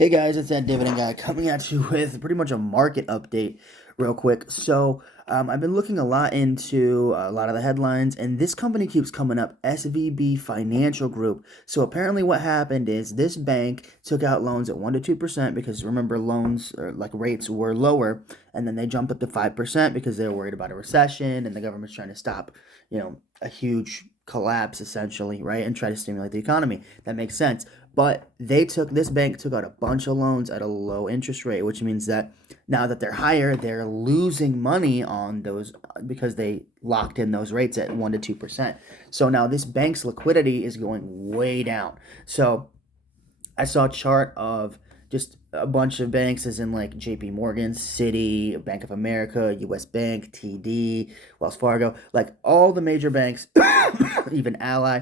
Hey guys, it's that Dividend guy coming at you with pretty much a market update real quick. I've been looking a lot into a lot of the headlines, and this company keeps coming up, SVB Financial Group. So apparently what happened is this bank took out loans at 1 to 2% because remember loans or like rates were lower, and then they jumped up to 5% because they were worried about a recession and the government's trying to stop, a huge collapse essentially, right? And try to stimulate the economy. That makes sense. But this bank took out a bunch of loans at a low interest rate, which means that now that they're higher, they're losing money on those because they locked in those rates at 1 to 2%. So now this bank's liquidity is going way down. So I saw a chart of just a bunch of banks, as in like JP Morgan, Citi, Bank of America, US Bank, TD, Wells Fargo, like all the major banks, even Ally.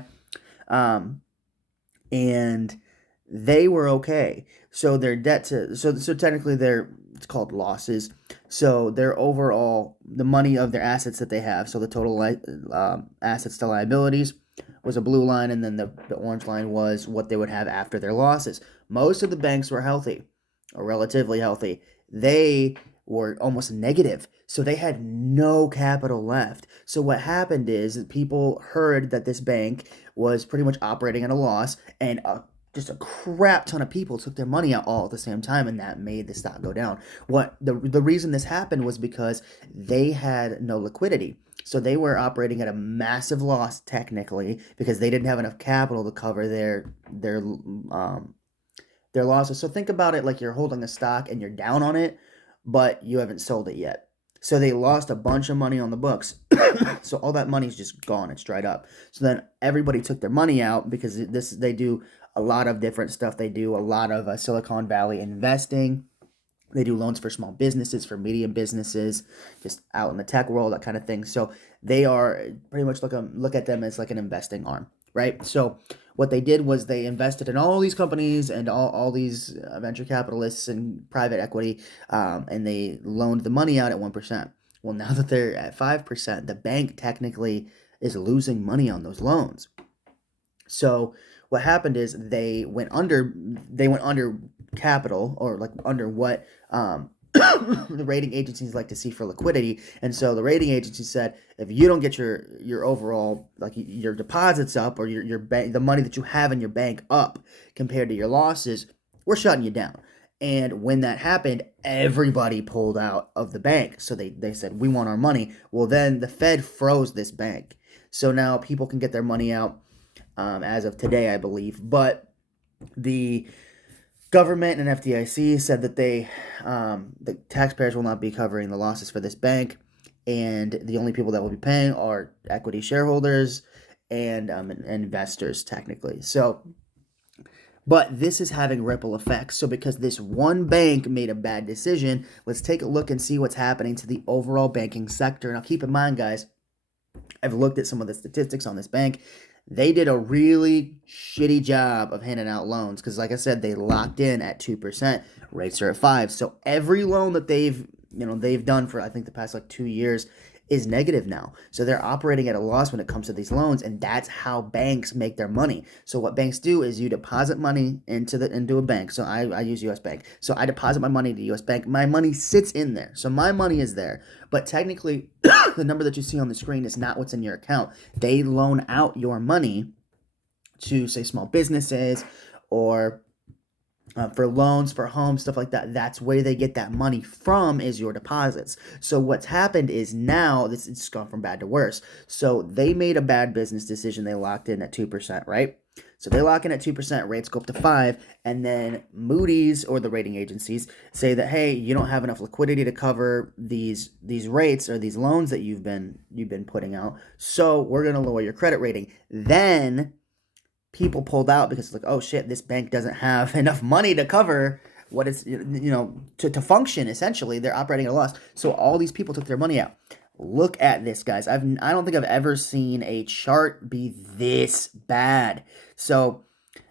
Um, and they were okay. So their debt to so technically they're it's called losses. So their overall the money of their assets that they have. So the total assets to liabilities was a blue line, and then the orange line was what they would have after their losses. Most of the banks were healthy, or relatively healthy. They were almost negative. So they had no capital left. So what happened is people heard that this bank was pretty much operating at a loss, and just a crap ton of people took their money out all at the same time, and that made the stock go down. What the reason this happened was because they had no liquidity. So they were operating at a massive loss technically because they didn't have enough capital to cover their losses. So think about it like you're holding a stock and you're down on it, but you haven't sold it yet. So they lost a bunch of money on the books. So all that money's just gone. It's dried up. So then everybody took their money out because they do a lot of different stuff. They do a lot of Silicon Valley investing. They do loans for small businesses, for medium businesses, just out in the tech world, that kind of thing. So they are pretty much look at them as like an investing arm, right? So what they did was they invested in all these companies and all these venture capitalists and private equity, and they loaned the money out at 1%. Well, now that they're at 5%, the bank technically is losing money on those loans. So what happened is they went under capital, or like under what the rating agencies like to see for liquidity. And so the rating agency said, if you don't get your overall, like your deposits up, or your bank, the money that you have in your bank up compared to your losses, we're shutting you down. And when that happened, everybody pulled out of the bank. So they said, we want our money. Well, then the Fed froze this bank. So now people can get their money out as of today, I believe. But the government and FDIC said that the taxpayers will not be covering the losses for this bank, and the only people that will be paying are equity shareholders and investors, technically. So, but this is having ripple effects. So, because this one bank made a bad decision, let's take a look and see what's happening to the overall banking sector. Now, keep in mind, guys, I've looked at some of the statistics on this bank. They did a really shitty job of handing out loans because, like I said, they locked in at 2%. Rates are at 5. So every loan that they've done for, I think, the past like 2 years is negative now. So they're operating at a loss when it comes to these loans, and that's how banks make their money. So what banks do is you deposit money into a bank. So I use US Bank. So I deposit my money to US Bank. My money sits in there. So my money is there. But technically, the number that you see on the screen is not what's in your account. They loan out your money to, say, small businesses, or for loans, for homes, stuff like that. That's where they get that money from, is your deposits. So what's happened is now it's gone from bad to worse. So they made a bad business decision. They locked in at 2%, right? So they lock in at 2%, rates go up to 5, and then Moody's, or the rating agencies, say that, hey, you don't have enough liquidity to cover these rates or these loans that you've been putting out. So we're gonna lower your credit rating. Then people pulled out because it's like, oh shit, this bank doesn't have enough money to cover what it's, to function. Essentially, they're operating at a loss. So all these people took their money out. Look at this, guys. I don't think I've ever seen a chart be this bad. So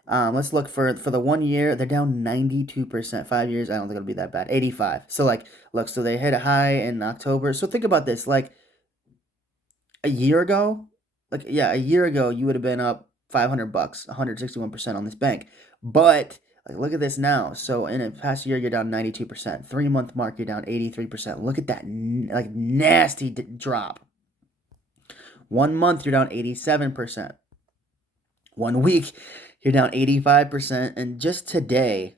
let's look for the 1 year. They're down 92%. 5 years, I don't think it'll be that bad. 85. So like, look, so they hit a high in October. So think about this. Like a year ago, a year ago, you would have been up $500, 161% on this bank. But Like, look at this now. So in the past year, you're down 92%. 3 month mark, you're down 83%. Look at that, like, nasty drop. 1 month, you're down 87%. 1 week, you're down 85%. And just today,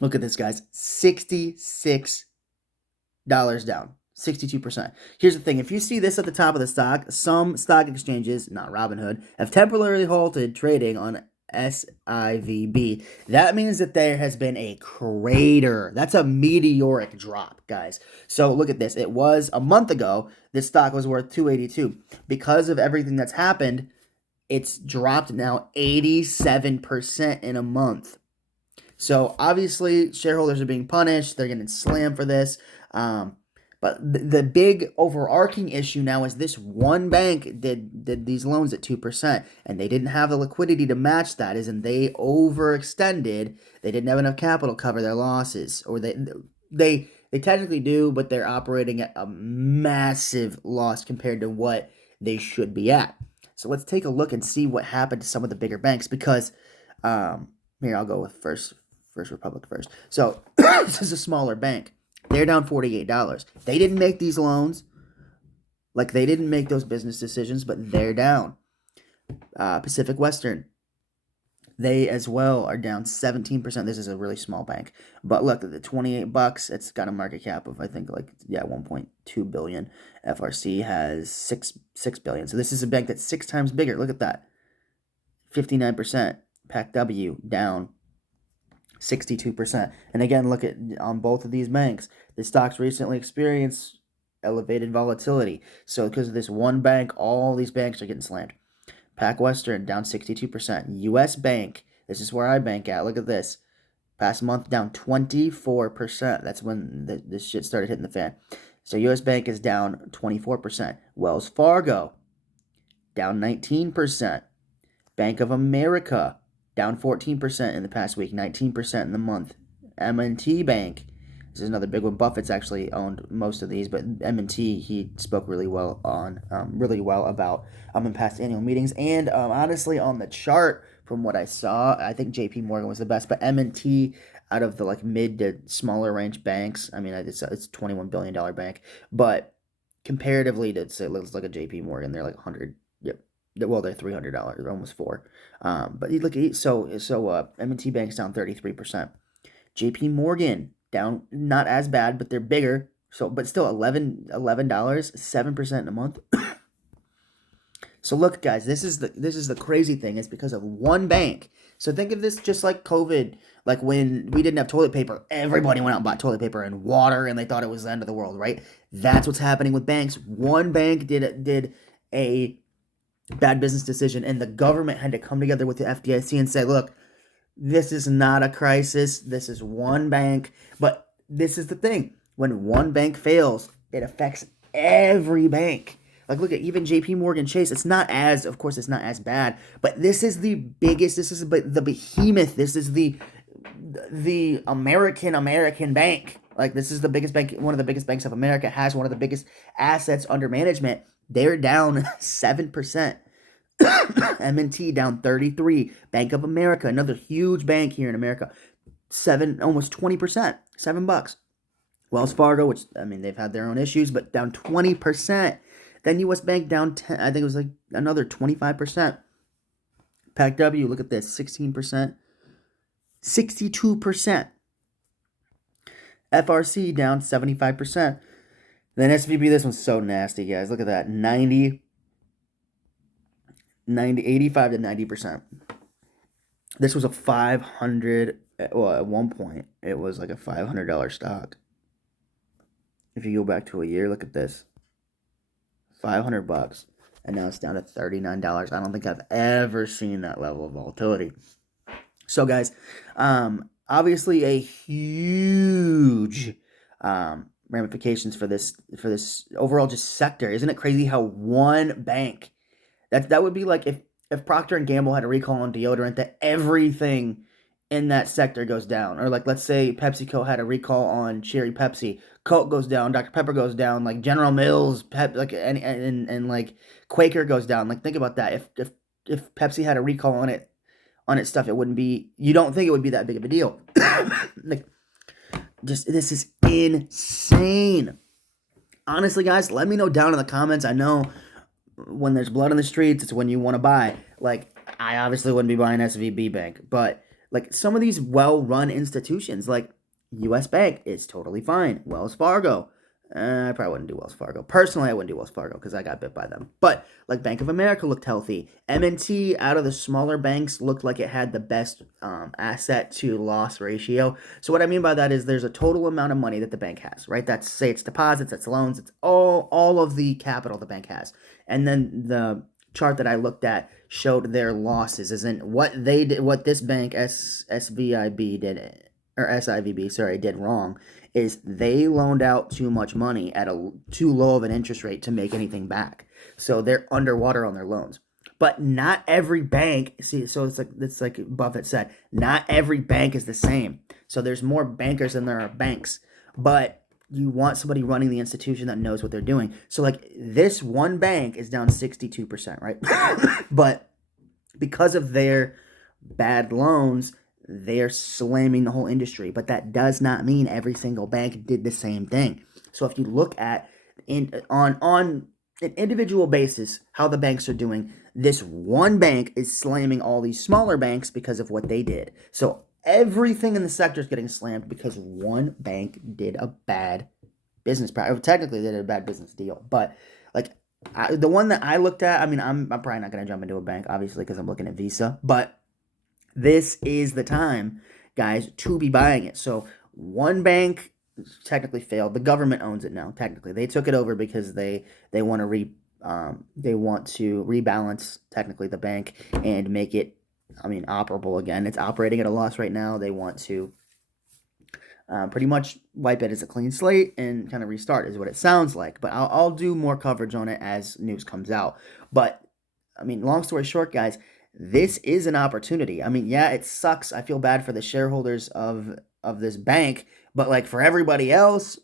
look at this, guys, $66 down. 62%. Here's the thing. If you see this at the top of the stock, some stock exchanges, not Robinhood, have temporarily halted trading on SIVB. That means that there has been a crater. That's a meteoric drop, guys. So look at this. It was a month ago, this stock was worth 282. Because of everything that's happened, it's dropped now 87% in a month. So obviously, shareholders are being punished. They're getting slammed for this. But the big overarching issue now is this one bank did these loans at 2%, and they didn't have the liquidity to match that. As in, they overextended. They didn't have enough capital to cover their losses, or they technically do, but they're operating at a massive loss compared to what they should be at. So let's take a look and see what happened to some of the bigger banks. Because here, I'll go with First Republic first. So this is a smaller bank. They're down $48. They didn't make these loans. Like, they didn't make those business decisions, but they're down. Pacific Western, they as well are down 17%. This is a really small bank. But look, at the $28, it's got a market cap of, I think, like, 1.2 billion. FRC has 6 billion. So this is a bank that's 6 times bigger. Look at that. 59%. PACW down 62%. And again, look at on both of these banks, the stocks recently experienced elevated volatility. So because of this one bank, all these banks are getting slammed. Pac Western down 62%. US Bank, this is where I bank at. Look at this. Past month down 24%. That's when this shit started hitting the fan. So US Bank is down 24%. Wells Fargo down 19%. Bank of America down 14% in the past week, 19% in the month. M&T Bank, this is another big one. Buffett's actually owned most of these, but M&T, he spoke really well about in past annual meetings. And honestly, on the chart, from what I saw, I think J.P. Morgan was the best, but M&T, out of the like mid to smaller range banks, I mean, it's a $21 billion bank, but comparatively to, say, let's look at J.P. Morgan, they're like 100. Yep. Well, they're $300. They're almost $4. But you look at M&T Bank's down 33%. J.P. Morgan down, not as bad, but they're bigger. So, but still $11, 7% in a month. So look, guys, this is the crazy thing. It's because of one bank. So think of this just like COVID, like when we didn't have toilet paper, everybody went out and bought toilet paper and water, and they thought it was the end of the world, right? That's what's happening with banks. One bank did a bad business decision, and the government had to come together with the FDIC and say, look, this is not a crisis. This is one bank. But this is the thing. When one bank fails, it affects every bank. Like, look at even JP Morgan Chase. It's not as bad, but this is the biggest, this is the behemoth. This is the American bank. Like, this is the biggest bank, one of the biggest banks of America, has one of the biggest assets under management. They're down 7%. M&T down 33%. Bank of America, another huge bank here in America, almost 20%, $7. Wells Fargo, which, I mean, they've had their own issues, but down 20%. Then US Bank down 10, I think it was like another 25%. PACW, look at this, 16%, 62%. FRC down 75%. Then SVB, this one's so nasty, guys. Look at that, 85 to 90%. This was a 500, well, at one point, it was like a $500 stock. If you go back to a year, look at this. $500, and now it's down to $39. I don't think I've ever seen that level of volatility. So, guys, obviously a huge ramifications for this overall just sector. Isn't it crazy how one bank, that would be like if Procter and Gamble had a recall on deodorant, that everything in that sector goes down. Or like, let's say PepsiCo had a recall on Cherry Pepsi, Coke goes down, Dr. Pepper goes down, like General Mills, and like Quaker goes down. Like, think about that. If Pepsi had a recall on it, on its stuff, you don't think it would be that big of a deal. Like, this is insane. Honestly, guys, let me know down in the comments. I know when there's blood on the streets, it's when you want to buy. Like, I obviously wouldn't be buying SVB Bank, but like some of these well-run institutions, like U.S. Bank, is totally fine. Wells Fargo, I probably wouldn't do Wells Fargo. Personally, I wouldn't do Wells Fargo because I got bit by them. But like Bank of America looked healthy. M&T, out of the smaller banks, looked like it had the best asset to loss ratio. So what I mean by that is there's a total amount of money that the bank has, right? That's, say it's deposits, it's loans, it's all of the capital the bank has. And then the chart that I looked at showed their losses, isn't what they did, what this bank SVIB did, or SIVB, sorry, did wrong, is they loaned out too much money at a too low of an interest rate to make anything back. So they're underwater on their loans. But not every bank, see, so it's like Buffett said, not every bank is the same. So there's more bankers than there are banks. But you want somebody running the institution that knows what they're doing. So like this one bank is down 62%, right? But because of their bad loans, they're slamming the whole industry. But that does not mean every single bank did the same thing. So if you look at on an individual basis how the banks are doing, this one bank is slamming all these smaller banks because of what they did. So everything in the sector is getting slammed because one bank did a bad business. Technically, they did a bad business deal. But like the one that I looked at, I mean, I'm probably not going to jump into a bank, obviously, because I'm looking at Visa. But this is the time, guys, to be buying it. So one bank technically failed. The government owns it now. Technically, they took it over because they want to rebalance technically the bank and make it, I mean, operable again. It's operating at a loss right now. They want to pretty much wipe it as a clean slate and kind of restart is what it sounds like. But I'll do more coverage on it as news comes out. But I mean, long story short, guys, this is an opportunity. I mean, yeah, it sucks. I feel bad for the shareholders of this bank, but like for everybody else,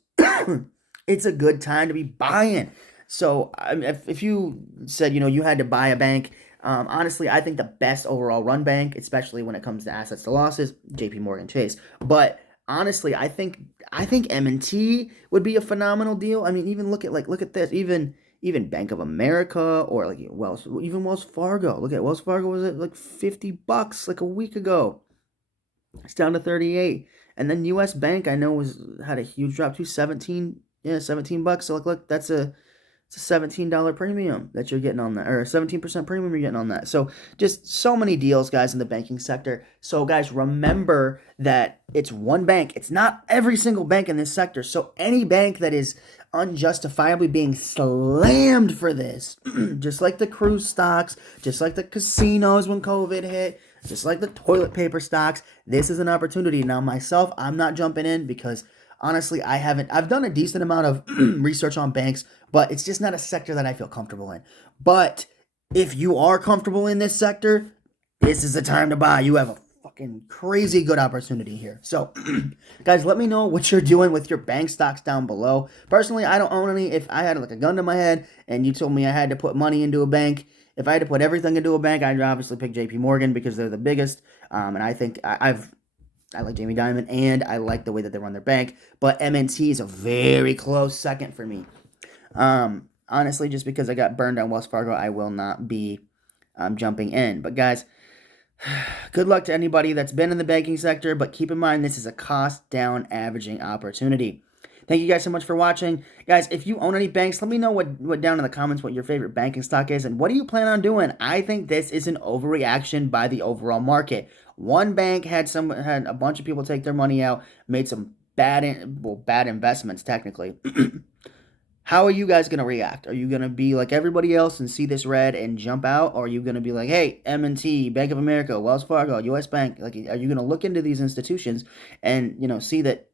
it's a good time to be buying. So if you said, you had to buy a bank, honestly, I think the best overall run bank, especially when it comes to assets to losses, JP Morgan Chase. But honestly, I think M&T would be a phenomenal deal. I mean, even look at this, even Bank of America or like Wells Fargo. Look at Wells Fargo, was it like $50 like a week ago? It's down to 38. And then US Bank, I know had a huge drop to $17 $17. So look, it's a $17 premium that you're getting on that, or a 17% premium you're getting on that. So just so many deals, guys, in the banking sector. So guys, remember that it's one bank. It's not every single bank in this sector. So any bank that is unjustifiably being slammed for this, just like the cruise stocks, just like the casinos when COVID hit, just like the toilet paper stocks, this is an opportunity. Now myself, I'm not jumping in because honestly, I've done a decent amount of research on banks, but it's just not a sector that I feel comfortable in. But if you are comfortable in this sector, this is the time to buy. You have a fucking crazy good opportunity here. So, guys, let me know what you're doing with your bank stocks down below. Personally, I don't own any. If I had like a gun to my head and you told me I had to put money into a bank, if I had to put everything into a bank, I'd obviously pick JP Morgan because they're the biggest. And I think I like Jamie Dimon, and I like the way that they run their bank. But M&T is a very close second for me. Honestly, just because I got burned on Wells Fargo, I will not be jumping in. But guys, good luck to anybody that's been in the banking sector. But keep in mind, this is a cost-down averaging opportunity. Thank you guys so much for watching. Guys, if you own any banks, let me know what down in the comments what your favorite banking stock is and what do you plan on doing. I think this is an overreaction by the overall market. One bank had a bunch of people take their money out, made some bad investments technically. How are you guys going to react? Are you going to be like everybody else and see this red and jump out? Or are you going to be like, hey, M&T, Bank of America, Wells Fargo, US Bank, like, are you going to look into these institutions and, see that,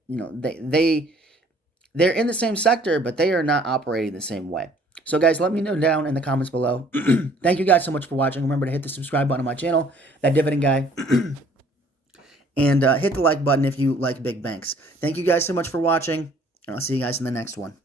they're in the same sector, but they are not operating the same way. So, guys, let me know down in the comments below. Thank you guys so much for watching. Remember to hit the subscribe button on my channel, that Dividend Guy. And hit the like button if you like big banks. Thank you guys so much for watching, and I'll see you guys in the next one.